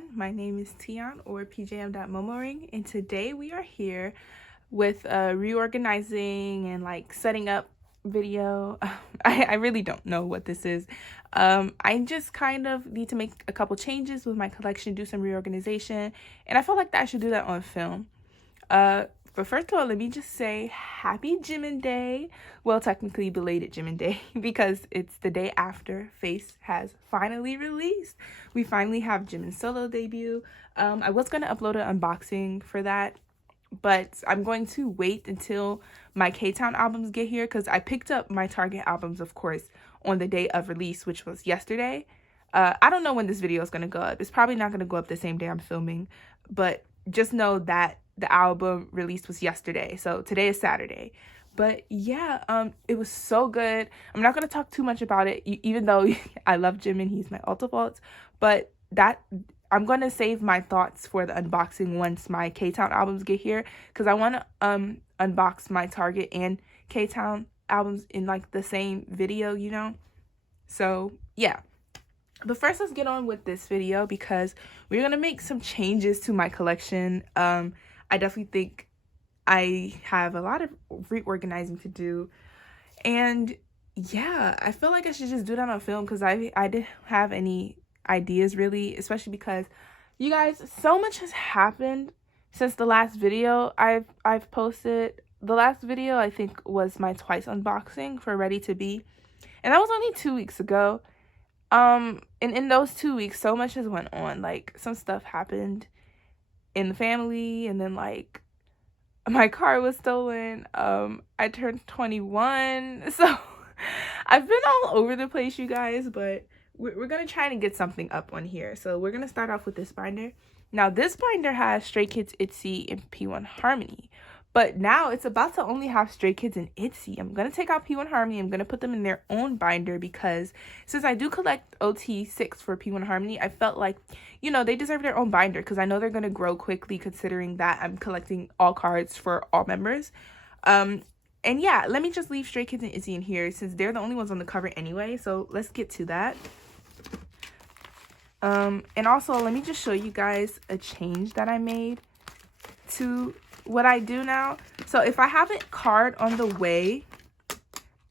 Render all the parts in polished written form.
everyone. My name is Tion, or pjm.momoring, and today we are here with a reorganizing and like setting up video. I really don't know what this is. I just kind of need to make a couple changes with my collection, do some reorganization, and I felt like that I should do that on film. But first of all, let me just say happy Jimin Day. Well, technically belated Jimin Day because it's the day after Face has finally released. We finally have Jimin's solo debut. I was going to upload an unboxing for that, but I'm going to wait until my K-Town albums get here because I picked up my Target albums, of course, on the day of release, which was yesterday. I don't know when this video is going to go up. It's probably not going to go up the same day I'm filming, but just know that the album release was yesterday, so today is Saturday. But yeah, it was so good. I'm not going to talk too much about it, even though I love Jimin, he's my ultra vaults, but that I'm going to save my thoughts for the unboxing once my K-Town albums get here, because I want to unbox my Target and K-Town albums in like the same video, you know. So yeah, but first let's get on with this video because we're going to make some changes to my collection. I definitely think I have a lot of reorganizing to do, and yeah, I feel like I should just do that on film because I didn't have any ideas really, especially because you guys, so much has happened since the last video I've posted. The last video I think was my twice unboxing for Ready to Be, and that was only 2 weeks ago. And in those 2 weeks, so much has went on. Like, some stuff happened in the family, and then like my car was stolen. I turned 21, so I've been all over the place, you guys, but we're gonna try to get something up on here. So we're gonna start off with this binder. Now this binder has Stray Kids, ITZY, and P1 Harmony, but now it's about to only have Stray Kids and ITZY. I'm gonna take out P1 Harmony. I'm gonna put them in their own binder because since I do collect OT6 for P1 Harmony, I felt like, you know, they deserve their own binder because I know they're gonna grow quickly considering that I'm collecting all cards for all members. And yeah, let me just leave Stray Kids and ITZY in here since they're the only ones on the cover anyway. So let's get to that. And also let me just show you guys a change that I made to what I do now. So if I have a card on the way,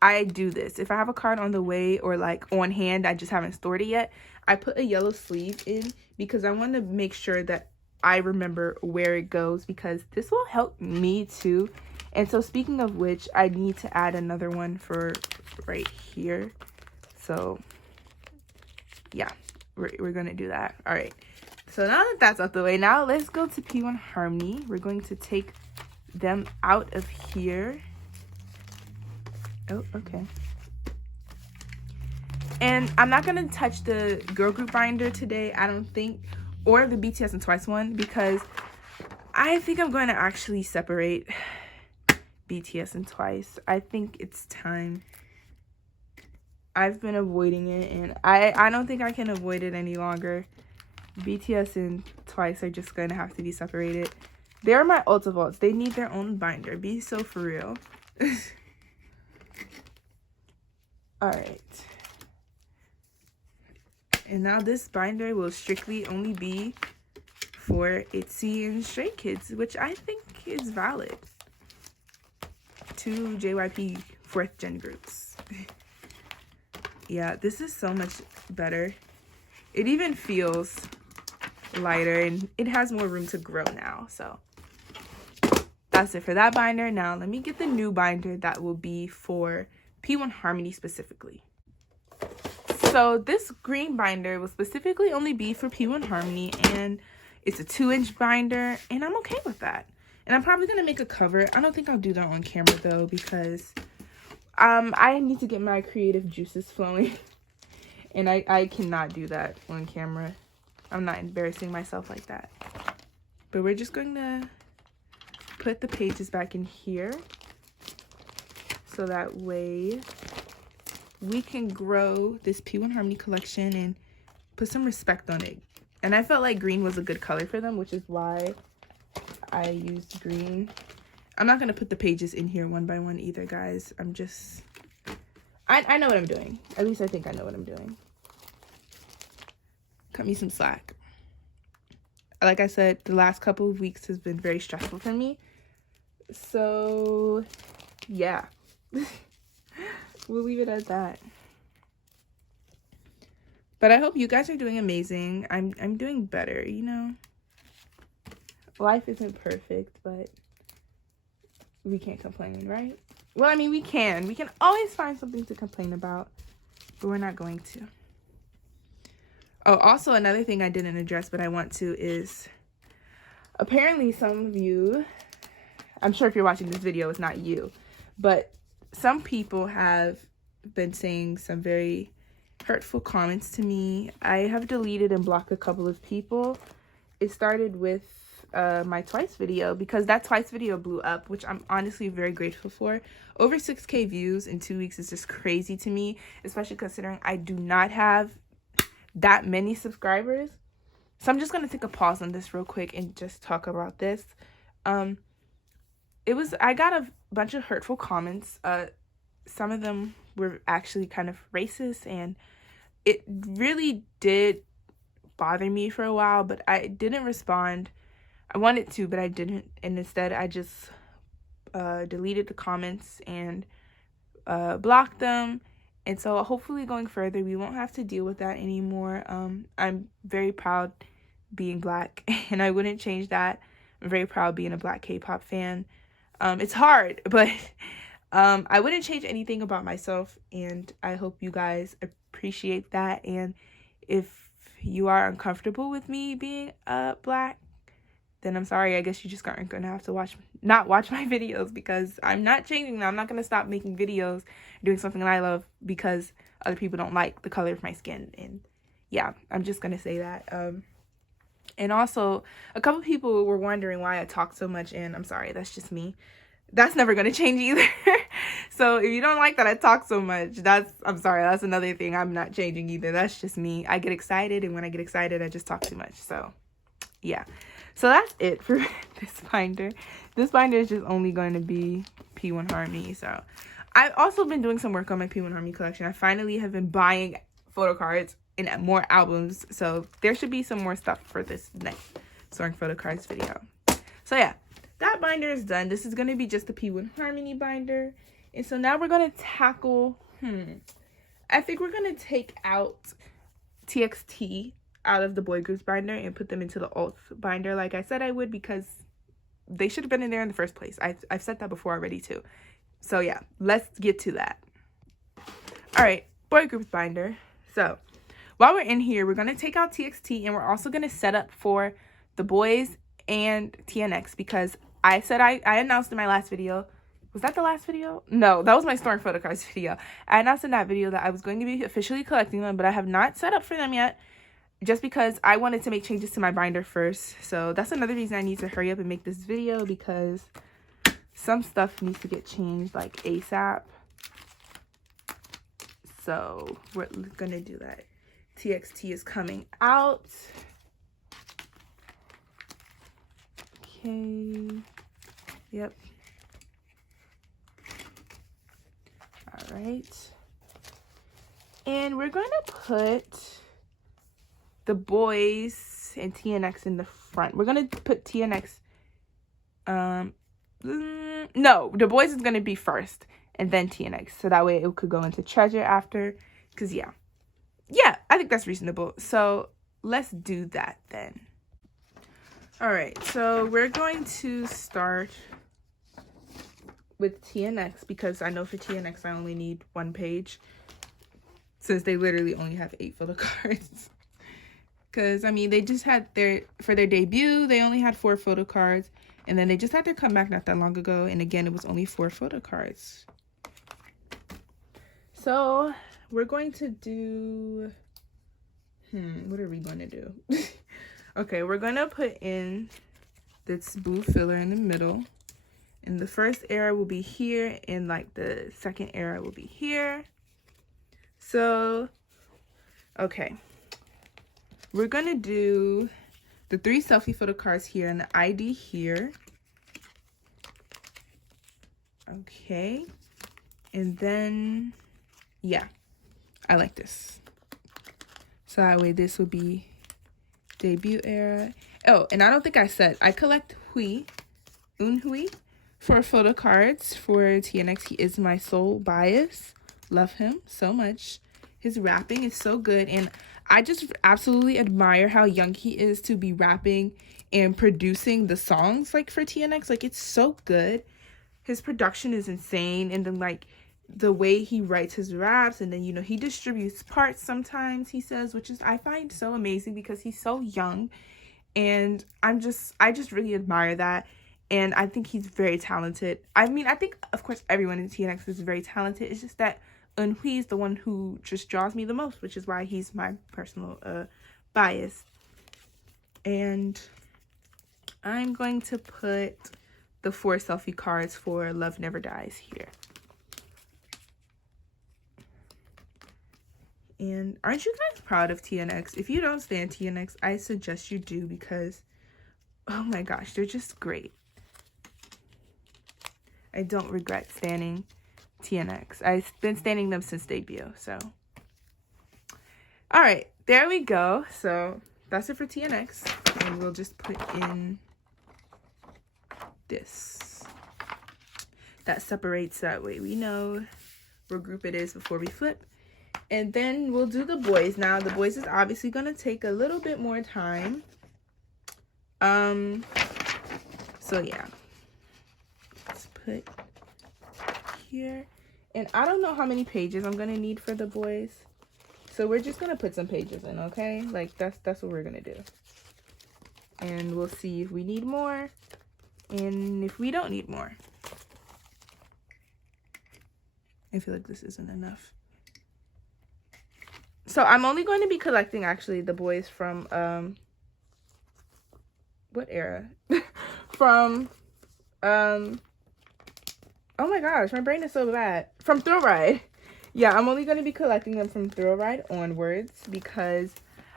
I do this. If I have a card on the way or like on hand, I just haven't stored it yet, I put a yellow sleeve in because I want to make sure that I remember where it goes because this will help me too. And so speaking of which, I need to add another one for right here. So yeah, we're gonna do that. All right, so now that that's out the way, now let's go to P1 Harmony. We're going to take them out of here. Oh, okay. And I'm not gonna touch the girl group binder today, I don't think, or the BTS and Twice one, because I think I'm going to actually separate BTS and Twice. I think it's time. I've been avoiding it, and I don't think I can avoid it any longer. BTS and Twice are just going to have to be separated. They're my ultra vaults. They need their own binder. Be so for real. Alright. And now this binder will strictly only be for ITZY and Stray Kids, which I think is valid. 2 JYP 4th gen groups. Yeah, this is so much better. It even feels lighter and it has more room to grow now. So that's it for that binder. Now let me get the new binder that will be for P1 Harmony specifically. So this green binder will specifically only be for P1 Harmony, and it's a 2-inch binder, and I'm okay with that. And I'm probably gonna make a cover. I don't think I'll do that on camera though because I need to get my creative juices flowing, and I cannot do that on camera. I'm not embarrassing myself like that. But we're just going to put the pages back in here so that way we can grow this P1 Harmony collection and put some respect on it. And I felt like green was a good color for them, which is why I used green. I'm not going to put the pages in here one by one either, guys. I'm just... I know what I'm doing. At least I think I know what I'm doing. Cut me some slack. like I said, the last couple of weeks has been very stressful for me. So yeah. We'll leave it at that. But I hope you guys are doing amazing. I'm doing better, you know. Life isn't perfect, but we can't complain, right? Well, I mean, we can. We can always find something to complain about, but we're not going to. Oh, also another thing I didn't address, but I want to, is apparently some of you, I'm sure if you're watching this video, it's not you, but some people have been saying some very hurtful comments to me. I have deleted and blocked a couple of people. It started with my Twice video, because that Twice video blew up, which I'm honestly very grateful for. Over 6K views in 2 weeks is just crazy to me, especially considering I do not have that many subscribers. So I'm just gonna take a pause on this real quick and just talk about this. I got a bunch of hurtful comments. Some of them were actually kind of racist, and it really did bother me for a while, but I didn't respond. I wanted to, but I didn't, and instead I just deleted the comments and blocked them. And so hopefully going further, we won't have to deal with that anymore. I'm very proud being Black, and I wouldn't change that. I'm very proud being a Black K-pop fan. It's hard, but I wouldn't change anything about myself, and I hope you guys appreciate that. And if you are uncomfortable with me being Black, then I'm sorry. I guess you just aren't gonna have to not watch my videos, because I'm not changing them. I'm not gonna stop making videos, doing something that I love, because other people don't like the color of my skin. And yeah, I'm just gonna say that. And also, a couple people were wondering why I talk so much, and I'm sorry, that's just me. That's never gonna change either. So if you don't like that I talk so much, I'm sorry, that's another thing I'm not changing either. That's just me. I get excited, and when I get excited, I just talk too much. So yeah. So that's it for this binder. This binder is just only going to be P1 Harmony. So I've also been doing some work on my P1 Harmony collection. I finally have been buying photo cards and more albums. So there should be some more stuff for this next storing photo cards video. So yeah, that binder is done. This is going to be just the P1 Harmony binder. And so now we're going to tackle, I think we're going to take out TXT out of the boy groups binder and put them into the alt binder like I said I would, because they should have been in there in the first place. I've said that before already too. So yeah, let's get to that. All right, boy groups binder. So while we're in here, we're going to take out TXT, and we're also going to set up for the boys and TNX, because I said I announced in my last video. Was that the last video? No, that was my storing photo cards video. I announced in that video that I was going to be officially collecting them, but I have not set up for them yet, just because I wanted to make changes to my binder first. So that's another reason I need to hurry up and make this video, because some stuff needs to get changed like ASAP. So we're gonna do that. TXT is coming out. Okay. Yep. All right. And we're going to put the boys and TNX in the front. We're going to put TNX. No, the boys is going to be first, and then TNX. So that way it could go into treasure after. Because, yeah, I think that's reasonable. So let's do that then. All right, so we're going to start with TNX, because I know for TNX I only need 1 page, since they literally only have 8 photo cards. Because, I mean, they just had for their debut, they only had 4 photo cards. And then they just had their comeback not that long ago. And again, it was only 4 photo cards. So we're going to do, what are we going to do? Okay, we're going to put in this blue filler in the middle. And the first arrow will be here, and like the second arrow will be here. So, okay. We're going to do the 3 selfie photo cards here and the ID here. Okay. And then, yeah, I like this. So that way this will be debut era. Oh, and I don't think I said, I collect Hui for photo cards for TNX. He is my sole bias. Love him so much. His rapping is so good, and I just absolutely admire how young he is to be rapping and producing the songs like for TNX. Like, it's so good. His production is insane, and then like the way he writes his raps, and then, you know, he distributes parts sometimes, he says, which is I find so amazing because he's so young, and I just really admire that. And I think he's very talented. I mean, I think of course everyone in TNX is very talented. It's just that Eunhui is the one who just draws me the most, which is why he's my personal bias. And I'm going to put the 4 selfie cards for Love Never Dies here. And aren't you guys proud of TNX? If you don't stand TNX, I suggest you do, because oh my gosh, they're just great. I don't regret standing TNX. I've been standing them since debut, so. All right, there we go. So that's it for TNX. And we'll just put in this. That separates, that way we know what group it is before we flip. And then we'll do the boys. Now, the boys is obviously going to take a little bit more time. So yeah. Let's put here. And I don't know how many pages I'm going to need for the boys. So we're just going to put some pages in, okay? Like, that's what we're going to do. And we'll see if we need more and if we don't need more. I feel like this isn't enough. So I'm only going to be collecting, actually, the boys from, what era? From, oh my gosh, my brain is so bad. From Thrill Ride. Yeah, I'm only going to be collecting them from Thrill Ride onwards, because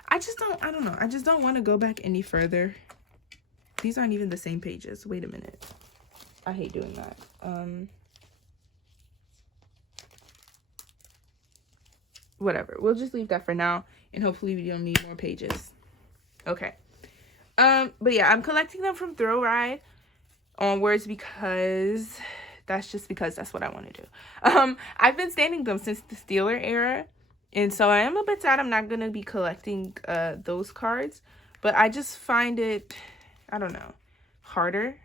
I don't know. I just don't want to go back any further. These aren't even the same pages. Wait a minute. I hate doing that. Whatever, we'll just leave that for now, and hopefully we don't need more pages. Okay. But yeah, I'm collecting them from Thrill Ride onwards, because that's what I want to do. I've been standing them since the Steeler era, and so I am a bit sad I'm not gonna be collecting those cards, but I just find it, I don't know, harder,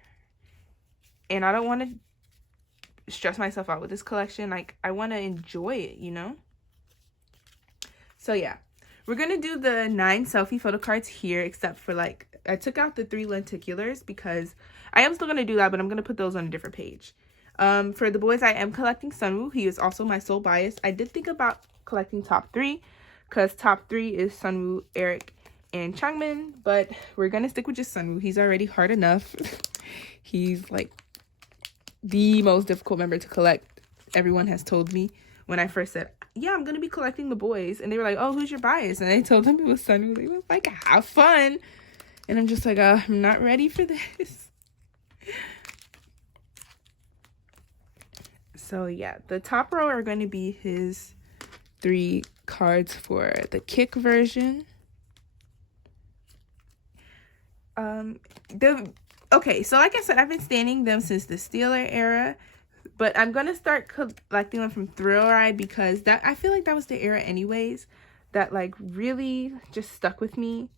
and I don't want to stress myself out with this collection. Like, I want to enjoy it, you know? So yeah, we're going to do the 9 selfie photo cards here, except for, like, I took out the 3 lenticulars because I am still going to do that, but I'm going to put those on a different page. For the boys, I am collecting Sunwoo. He is also my sole bias. I did think about collecting top 3, because top 3 is Sunwoo, Eric, and Changmin, but we're going to stick with just Sunwoo. He's already hard enough. He's, like, the most difficult member to collect, everyone has told me. When I first said, yeah, I'm going to be collecting the boys. And they were like, oh, who's your bias? And I told them it was Sunwoo. They were like, have fun. And I'm just like, I'm not ready for this. So, yeah, the top row are going to be his 3 cards for the kick version. Okay, so like I said, I've been standing them since the Steeler era. But I'm going to start collecting them from Thrill Ride, because I feel like that was the era anyways that, like, really just stuck with me.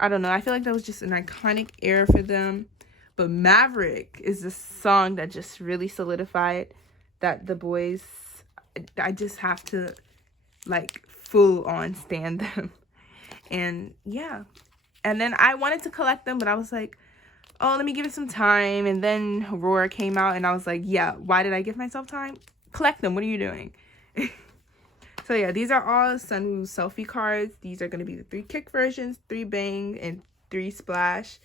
I don't know. I feel like that was just an iconic era for them. But Maverick is the song that just really solidified that the boys, I just have to, like, full on stand them. And yeah. And then I wanted to collect them, but I was like, oh, let me give it some time. And then Roar came out, and I was like, yeah, why did I give myself time? Collect them. What are you doing? So yeah, these are all Sunwoo selfie cards. These are going to be the 3 kick versions, 3 bang, and 3 splash.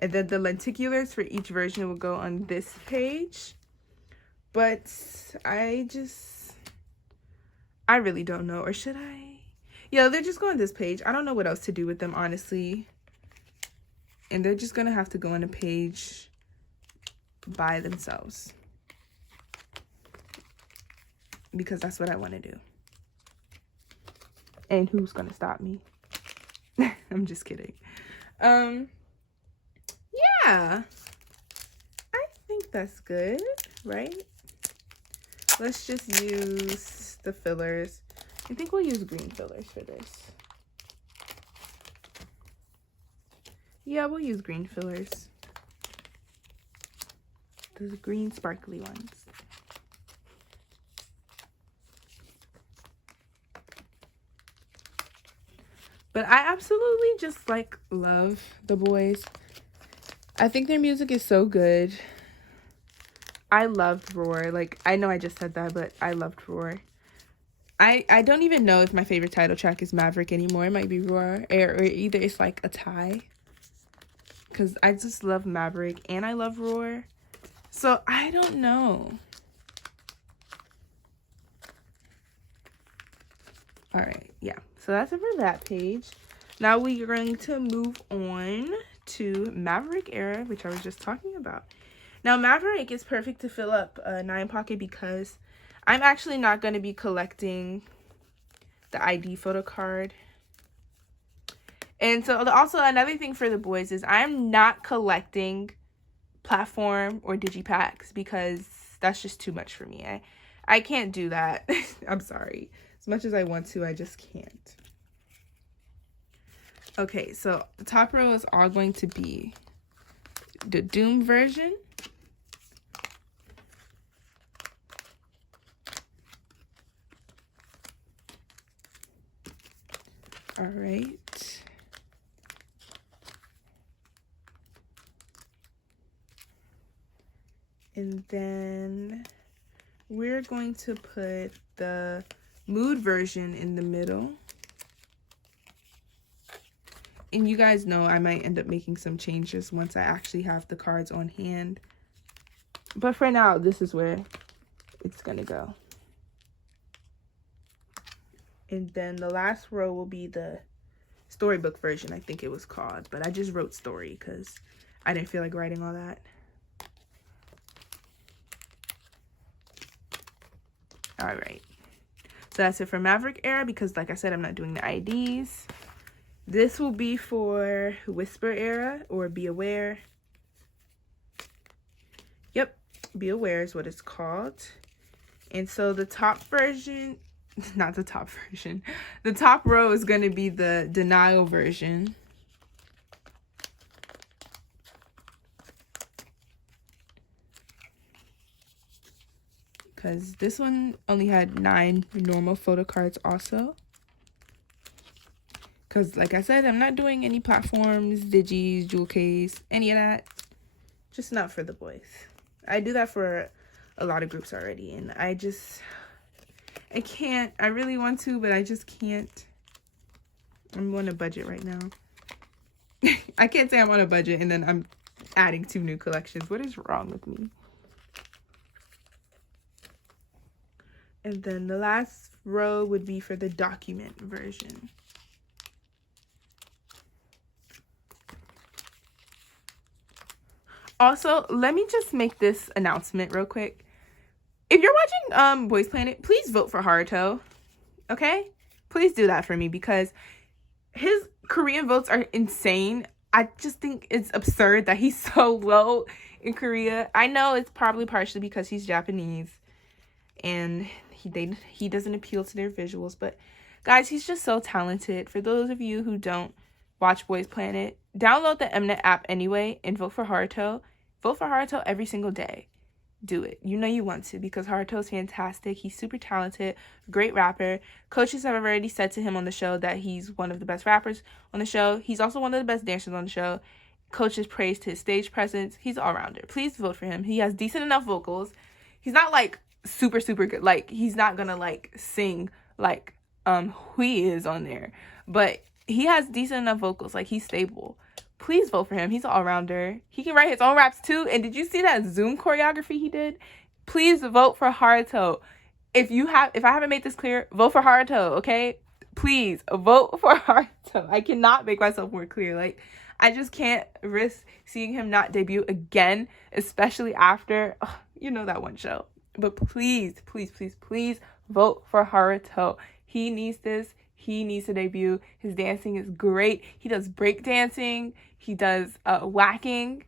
And then the lenticulars for each version will go on this page. But I really don't know. Or should I? Yeah, they're just going on this page. I don't know what else to do with them, honestly. And they're just going to have to go on a page by themselves, because that's what I want to do. And who's going to stop me? I'm just kidding. Yeah, I think that's good, right? Let's just use the fillers. I think we'll use green fillers for this. Yeah, we'll use green fillers. Those green sparkly ones. But I absolutely just like love the boyz. I think their music is so good. I loved Roar. Like, I know I just said that, but I loved Roar. I don't even know if my favorite title track is Maverick anymore. It might be Roar, or either it's like a tie. Because I just love Maverick and I love Roar. So I don't know. All right, yeah. So that's it for that page. Now we are going to move on to Maverick era, which I was just talking about. Now Maverick is perfect to fill up a 9 pocket because I'm actually not going to be collecting the ID photo card. And so also another thing for the boyz is I'm not collecting platform or digipacks because that's just too much for me. I can't do that. I'm sorry. As much as I want to, I just can't. Okay, so the top row is all going to be the Doom version. All right. And then we're going to put the Mood version in the middle. And you guys know I might end up making some changes once I actually have the cards on hand. But for now, this is where it's gonna go. And then the last row will be the storybook version, I think it was called. But I just wrote story because I didn't feel like writing all that. All right. So that's it for Maverick era because, like I said, I'm not doing the IDs. This will be for Whisper era or Be Aware. Yep, Be Aware is what it's called. And so the top version, not the top version, the top row is going to be the Denial version. Because this one only had 9 normal photo cards also. Because, like I said, I'm not doing any platforms, digis, jewel case, any of that. Just not for the boyz. I do that for a lot of groups already. And I can't. I really want to, but I just can't. I'm on a budget right now. I can't say I'm on a budget and then I'm adding 2 new collections. What is wrong with me? And then the last row would be for the document version. Also, let me just make this announcement real quick. If you're watching Boyz Planet, please vote for Haruto. Okay? Please do that for me because his Korean votes are insane. I just think it's absurd that he's so low in Korea. I know it's probably partially because he's Japanese and he doesn't appeal to their visuals, but guys, he's just so talented. For those of you who don't watch Boyz Planet, download the Mnet app anyway and vote for Haruto. Vote for Haruto every single day. Do it. You know you want to because Haruto is fantastic. He's super talented, great rapper. Coaches have already said to him on the show that he's one of the best rappers on the show. He's also one of the best dancers on the show. Coaches praised his stage presence. He's an all-rounder. Please vote for him. He has decent enough vocals. He's not like super good. Like he's not gonna like sing like he is on there, but he has decent enough vocals. Like he's stable. Please vote for him. He's an all-rounder. He can write his own raps too. And did you see that Zoom choreography he did? Please vote for Haruto. If I haven't made this clear, vote for Haruto, okay? Please vote for Haruto. I cannot make myself more clear. Like, I just can't risk seeing him not debut again, especially after, you know, that one show. But please vote for Haruto. He needs this. He needs to debut. His dancing is great. He does break dancing. He does whacking.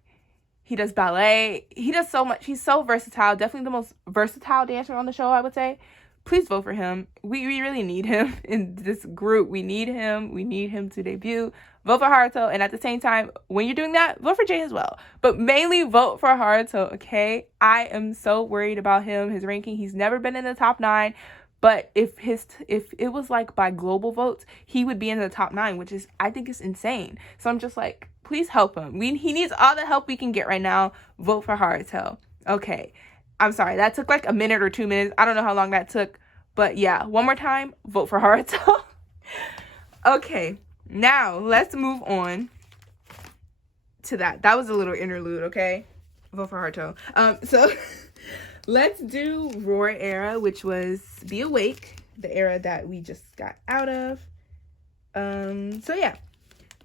He does ballet. He does so much. He's so versatile. Definitely the most versatile dancer on the show, I would say. Please vote for him. We really need him in this group. We need him. We need him to debut. Vote for Haruto. And at the same time, when you're doing that, vote for Jay as well. But mainly vote for Haruto, okay? I am so worried about him, his ranking. He's never been in the top 9. But if it was like by global votes, he would be in the top 9, which is, I think, is insane. So I'm just like, please help him. He needs all the help we can get right now. Vote for Haruto. Okay. I'm sorry. That took like a minute or 2 minutes. I don't know how long that took. But yeah, one more time, vote for Haruto. Okay. Now, let's move on to that. That was a little interlude, okay? Vote for Haruto. So let's do Roar era, which was Be Awake, the era that we just got out of. So yeah.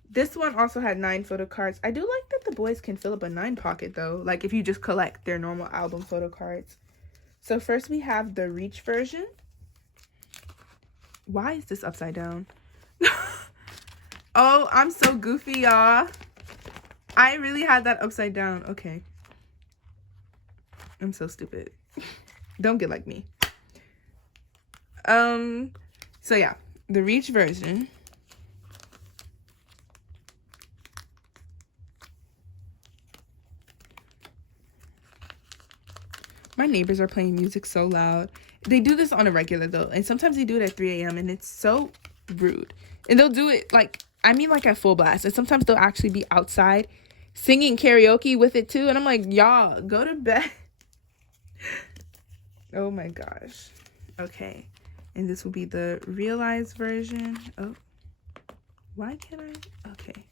This one also had 9 photo cards. I do like that the boys can fill up a 9 pocket though. Like if you just collect their normal album photo cards. So first we have the Reach version. Why is this upside down? Oh, I'm so goofy, y'all. I really had that upside down. Okay. I'm so stupid. Don't get like me. So yeah, the Reach version. My neighbors are playing music so loud. They do this on a regular though, and sometimes they do it at 3 a.m. and it's so rude. And they'll do it like at full blast. And sometimes they'll actually be outside singing karaoke with it too. And I'm like, y'all, go to bed. Oh my gosh. Okay. And this will be the realized version. Oh, why can't I? Okay.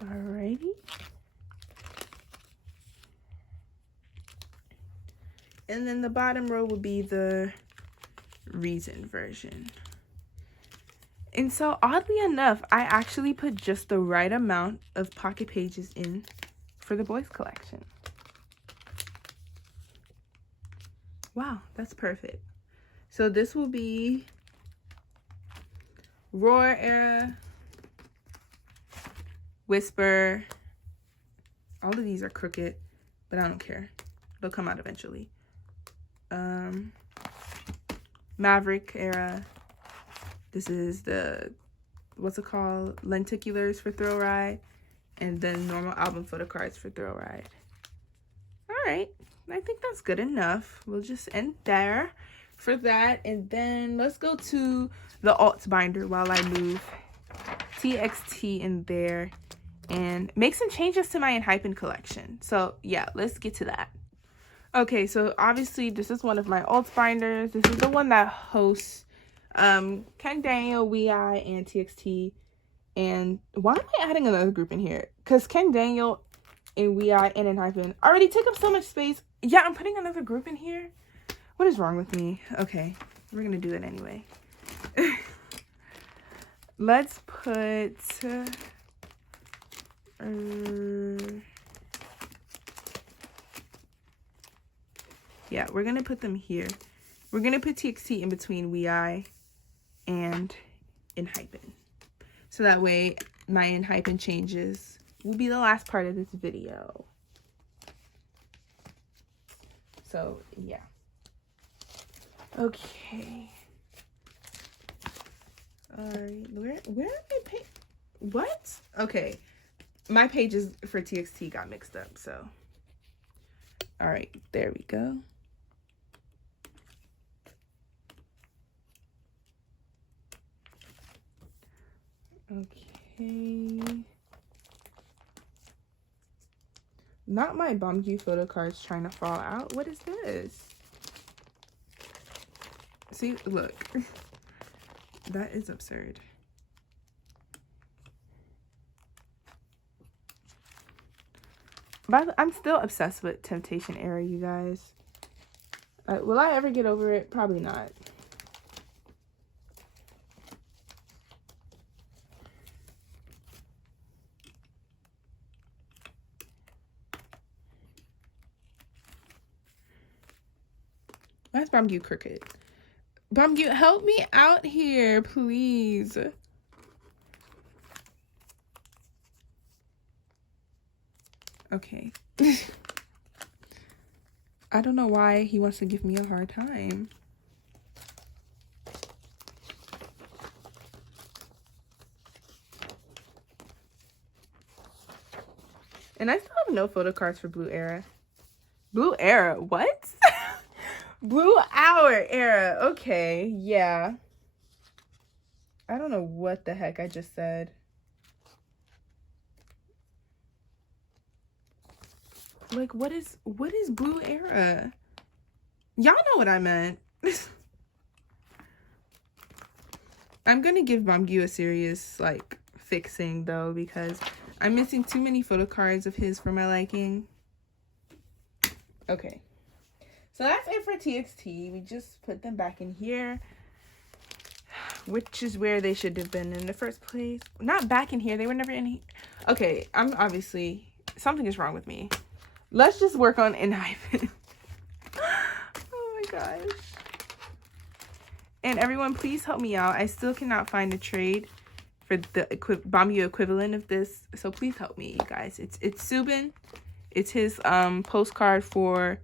Alrighty. And then the bottom row will be the reason version. And so oddly enough, I actually put just the right amount of pocket pages in for the boys collection. Wow, that's perfect. So this will be Roar era, Whisper. All of these are crooked, but I don't care. They'll come out eventually. Maverick era. This is the, what's it called? Lenticulars for Thrill Ride. And then normal album photo cards for Thrill Ride. All right. I think that's good enough. We'll just end there for that. And then let's go to the alts binder while I move TXT in there and make some changes to my enhypen collection. So yeah, let's get to that. Okay, so obviously this is one of my alts binders. This is the one that hosts Ken Daniel, Wei, and TXT. And why am I adding another group in here? Because Ken Daniel and Wei and enhypen already take up so much space. Yeah, I'm putting another group in here. What is wrong with me? Okay, we're gonna do it anyway. Let's put yeah, we're gonna put them here. We're gonna put TXT in between Wei and enhypen. So that way my enhypen changes will be the last part of this video. So yeah. Okay. Alright, where are my page? What? Okay. My pages for TXT got mixed up, so. Alright, there we go. Okay. Not my Bumgu photo cards trying to fall out. What is this? See, look. That is absurd. But I'm still obsessed with Temptation Era, you guys. Will I ever get over it? Probably not. Why is Bombu crooked? Bombu, help me out here, please. Okay. I don't know why he wants to give me a hard time. And I still have no photo cards for Blue Era. Blue Era? What? Blue Hour Era. Okay, yeah. I don't know what the heck I just said. Like, what is Blue Era? Y'all know what I meant. I'm gonna give Bombu a serious, like, fixing, though, because I'm missing too many photo cards of his for my liking. Okay. So that's it for TXT. We just put them back in here, which is where they should have been in the first place. Not back in here. They were never in here. Okay, I'm obviously... something is wrong with me. Let's just work on enhypen. Oh my gosh. And everyone, please help me out. I still cannot find a trade for the Bombu equivalent of this. So please help me, you guys. It's Subin. It's his postcard for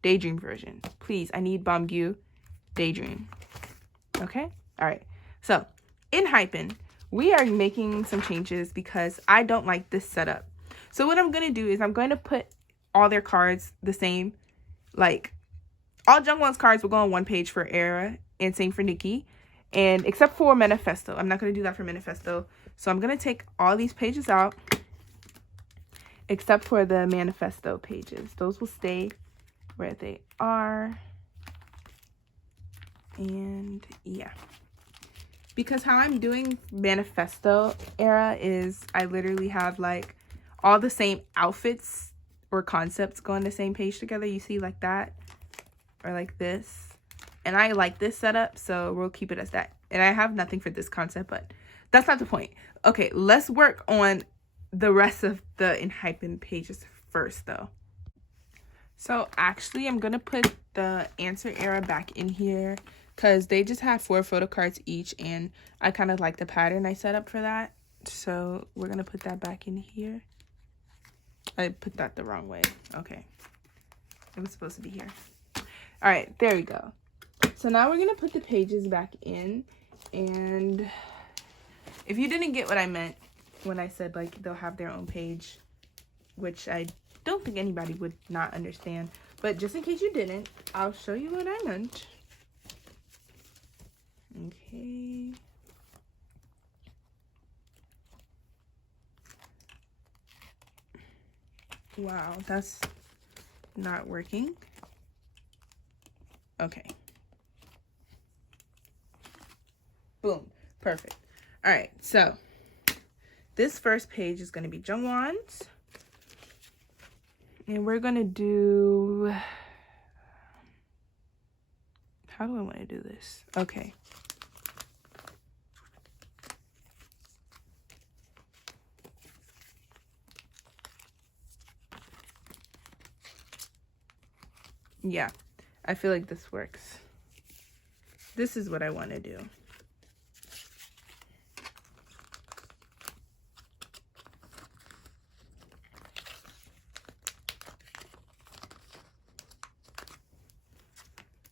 Daydream version. Please, I need Bombu Daydream. Okay? Alright. So, enhypen, we are making some changes because I don't like this setup. So what I'm going to do is I'm going to put all their cards the same. Like, all Jungwon's cards will go on one page for Era, and same for Nikki. And except for Manifesto. I'm not going to do that for Manifesto. So I'm going to take all these pages out, except for the Manifesto pages. Those will stay where they are. And yeah. Because how I'm doing Manifesto Era is I literally have like all the same outfits or concepts go on the same page together. You see, like that or like this. And I like this setup, so we'll keep it as that. And I have nothing for this concept, but that's not the point. Okay, let's work on the rest of the enhypen pages first, though. So actually, I'm going to put the answer era back in here because they just have 4 photo cards each, and I kind of like the pattern I set up for that. So we're going to put that back in here. I put that the wrong way. Okay. It was supposed to be here. All right, there we go. So now we're going to put the pages back in. And if you didn't get what I meant when I said, like, they'll have their own page, which I don't think anybody would not understand. But just in case you didn't, I'll show you what I meant. Okay. Wow, that's not working. Okay. Boom. Perfect. All right, so this first page is going to be Jungwon's. And we're going to do... how do I want to do this? Okay. Yeah, I feel like this works. This is what I want to do.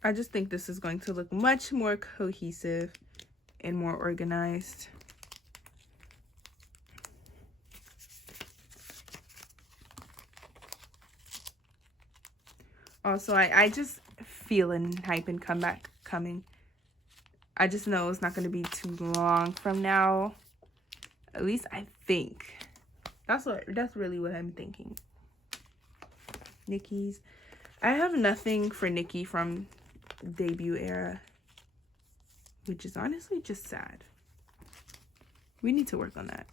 I just think this is going to look much more cohesive and more organized. Also, I just feel enhypen comeback coming. I just know it's not going to be too long from now. At least I think. That's really what I'm thinking. Nikki's. I have nothing for Nikki from debut era, which is honestly just sad. We need to work on that.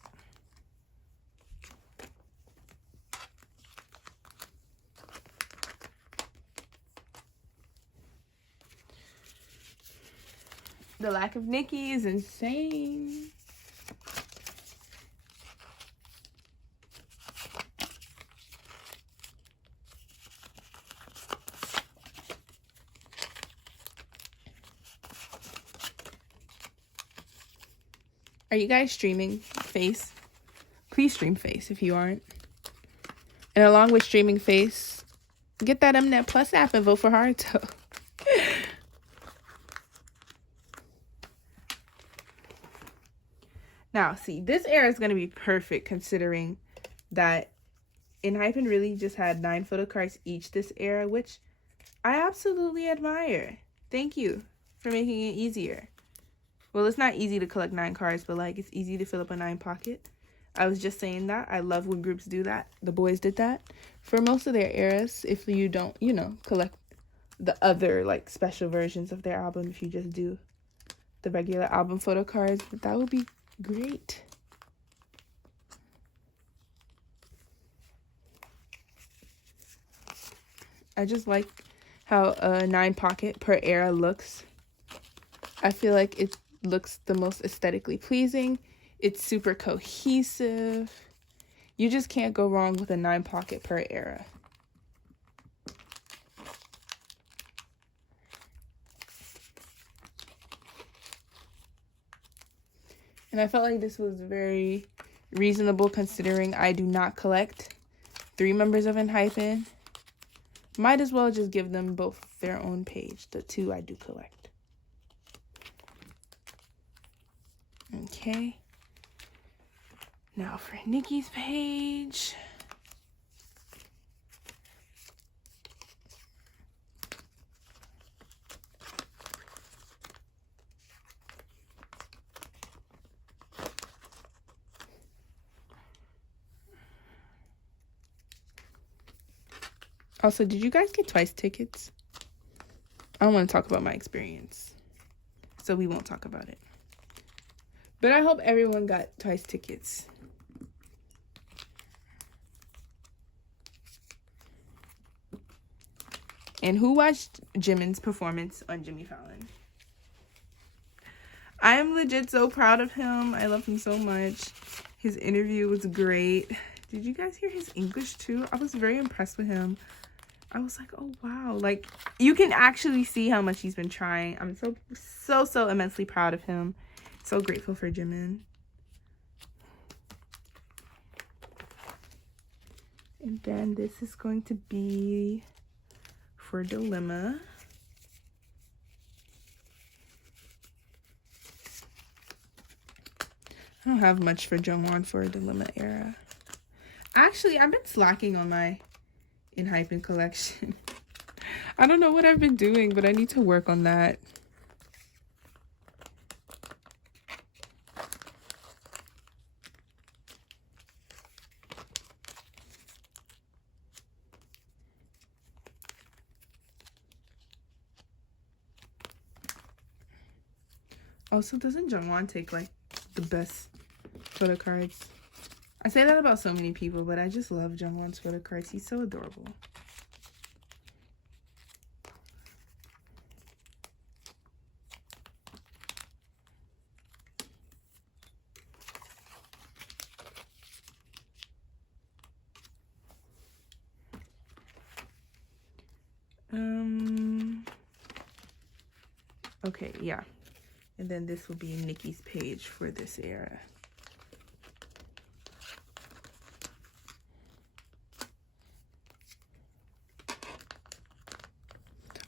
The lack of Nikki is insane. Are you guys streaming face? Please stream face if you aren't. And along with streaming face, get that Mnet Plus app and vote for Haruto. Now, see, this era is going to be perfect considering that enhypen really just had 9 photo cards each this era, which I absolutely admire. Thank you for making it easier. Well, it's not easy to collect 9 cards, but like it's easy to fill up a 9 pocket. I was just saying that. I love when groups do that. The boys did that for most of their eras. If you don't, you know, collect the other like special versions of their album, if you just do the regular album photo cards, that would be great. I just like how a 9 pocket per era looks. I feel like it looks the most aesthetically pleasing. It's super cohesive. You just can't go wrong with a 9 pocket per era. And I felt like this was very reasonable considering I do not collect 3 members of enhypen. Might as well just give them both their own page. The 2 I do collect. Okay. Now for Nikki's page. Also, did you guys get Twice tickets? I don't want to talk about my experience, so we won't talk about it. But I hope everyone got Twice tickets. And who watched Jimin's performance on Jimmy Fallon? I am legit so proud of him. I love him so much. His interview was great. Did you guys hear his English too? I was very impressed with him. I was like, oh wow, like you can actually see how much he's been trying. I'm so immensely proud of him. So grateful for Jimin. And then this is going to be for Dilemma. I don't have much for Jungwon for a Dilemma era. Actually, I've been slacking on my enhypen collection. I don't know what I've been doing, but I need to work on that. Also, doesn't Jungwon take like the best photo cards? I say that about so many people, but I just love Jungwon's photo cards. He's so adorable. Okay, yeah. And then this will be Nikki's page for this era.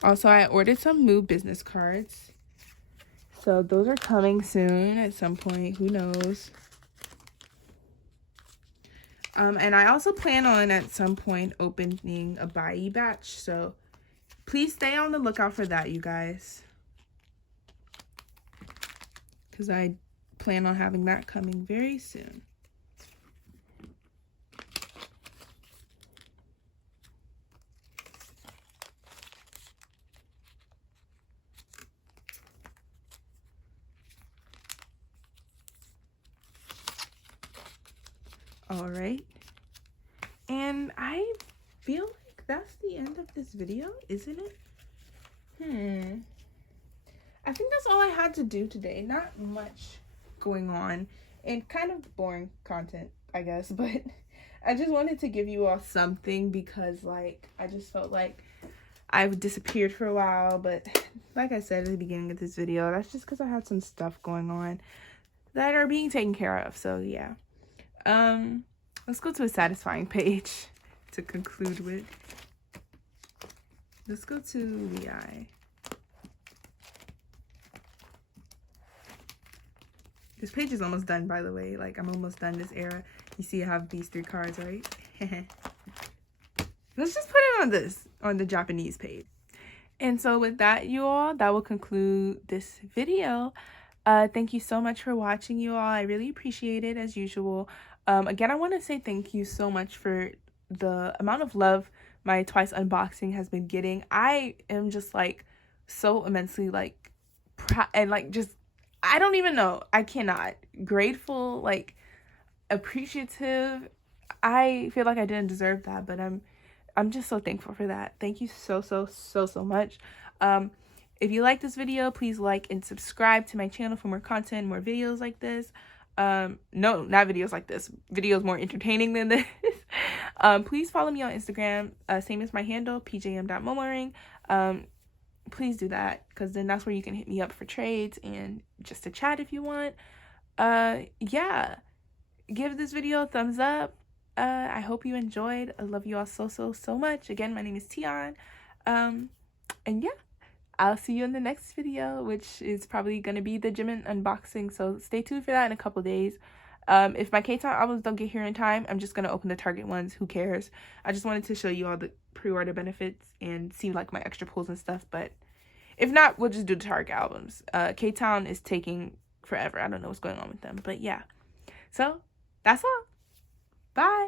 Also, I ordered some Moo business cards. So those are coming soon at some point. Who knows? And I also plan on at some point opening a Bai batch. So please stay on the lookout for that, you guys. Because I plan on having that coming very soon. All right. And I feel like that's the end of this video, isn't it? I think that's all I had to do today. Not much going on and kind of boring content, I guess, but I just wanted to give you all something because like I just felt like I've disappeared for a while, but like I said at the beginning of this video, that's just because I had some stuff going on. that are being taken care of. So yeah. Let's go to a satisfying page to conclude with. Let's go to the eye. This page is almost done, by the way. Like, I'm almost done this era. You see I have these 3 cards, right? Let's just put it on the Japanese page. And so with that, you all, that will conclude this video. Thank you so much for watching, you all. I really appreciate it, as usual. Again, I want to say thank you so much for the amount of love my Twice unboxing has been getting. I am just like so immensely like proud and like just, I don't even know, I cannot, grateful, like appreciative. I feel like I didn't deserve that, but I'm just so thankful for that. Thank you so much. If you like this video, please like and subscribe to my channel for more content, more videos like this. No, not videos like this, videos more entertaining than this. Please follow me on Instagram, same as my handle, pjm.momoring. Please do that, because then that's where you can hit me up for trades and just to chat if you want. Yeah, give this video a thumbs up. I hope you enjoyed. I love you all so much. Again, my name is Tian. And yeah, I'll see you in the next video, which is probably going to be the Jimin unboxing. So stay tuned for that in a couple days. If my K-Town albums don't get here in time, I'm just going to open the Target ones. Who cares? I just wanted to show you all the pre-order benefits and see like my extra pulls and stuff. But if not, we'll just do the Target albums. K-Town is taking forever. I don't know what's going on with them. But yeah. So that's all. Bye.